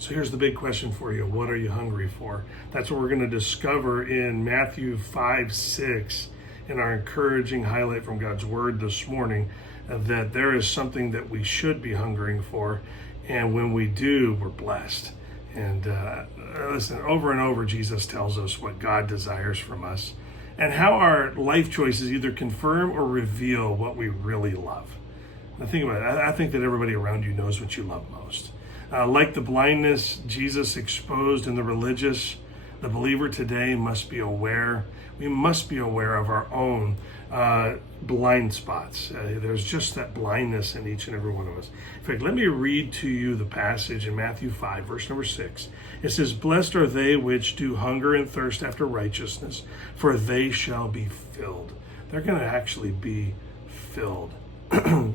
So here's the big question for you. What are you hungry for? That's what we're going to discover in Matthew 5:6 in our encouraging highlight from God's Word this morning, that there is something that we should be hungering for. And when we do, we're blessed. And listen, over and over, Jesus tells us what God desires from us and how our life choices either confirm or reveal what we really love. Now think about it. I think that everybody around you knows what you love most. Like the blindness Jesus exposed in the religious, the believer today must be aware. We must be aware of our own blind spots. There's just that blindness in each and every one of us. In fact, let me read to you the passage in Matthew 5, verse number 6. It says, "Blessed are they which do hunger and thirst after righteousness, for they shall be filled." They're going to actually be filled.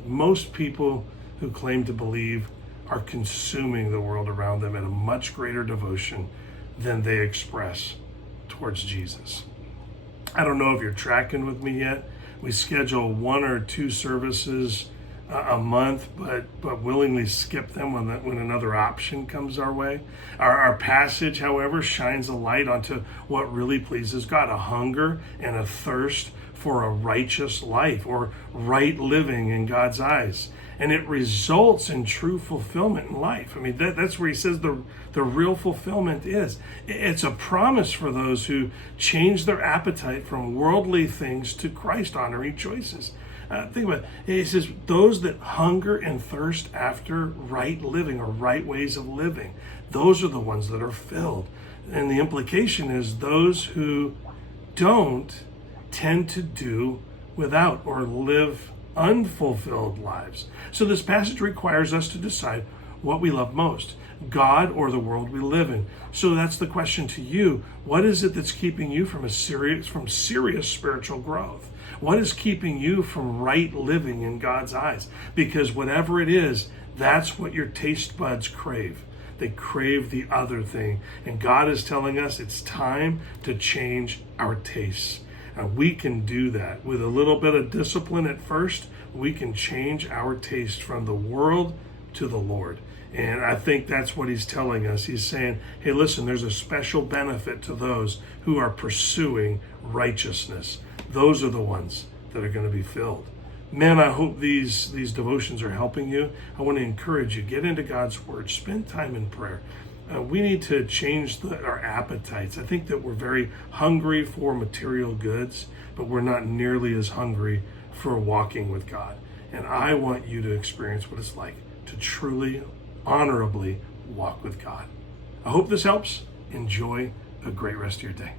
Most people who claim to believe are consuming the world around them in a much greater devotion than they express towards Jesus. I don't know if you're tracking with me yet. We schedule 1 or 2 services a month, but willingly skip them when another option comes our way. Our passage, however, shines a light onto what really pleases God, a hunger and a thirst for a righteous life or right living in God's eyes. And it results in true fulfillment in life. I mean, that's where he says the real fulfillment is. It's a promise for those who change their appetite from worldly things to Christ-honoring choices. Think about it. He says, those that hunger and thirst after right living or right ways of living, those are the ones that are filled. And the implication is those who don't tend to do without or live unfulfilled lives. So this passage requires us to decide what we love most, God or the world we live in. So that's the question to you. What is it that's keeping you from serious spiritual growth? What is keeping you from right living in God's eyes? Because whatever it is, that's what your taste buds crave. They crave the other thing. And God is telling us it's time to change our tastes. We can do that with a little bit of discipline at first. We can change our taste from the world to the Lord. And I think that's what he's telling us. He's saying, hey, listen, there's a special benefit to those who are pursuing righteousness. Those are the ones that are going to be filled. Man, I hope these devotions are helping you. I want to encourage you, get into God's Word, spend time in prayer. We need to change our appetites. I think that we're very hungry for material goods, but we're not nearly as hungry for walking with God. And I want you to experience what it's like to truly, honorably walk with God. I hope this helps. Enjoy a great rest of your day.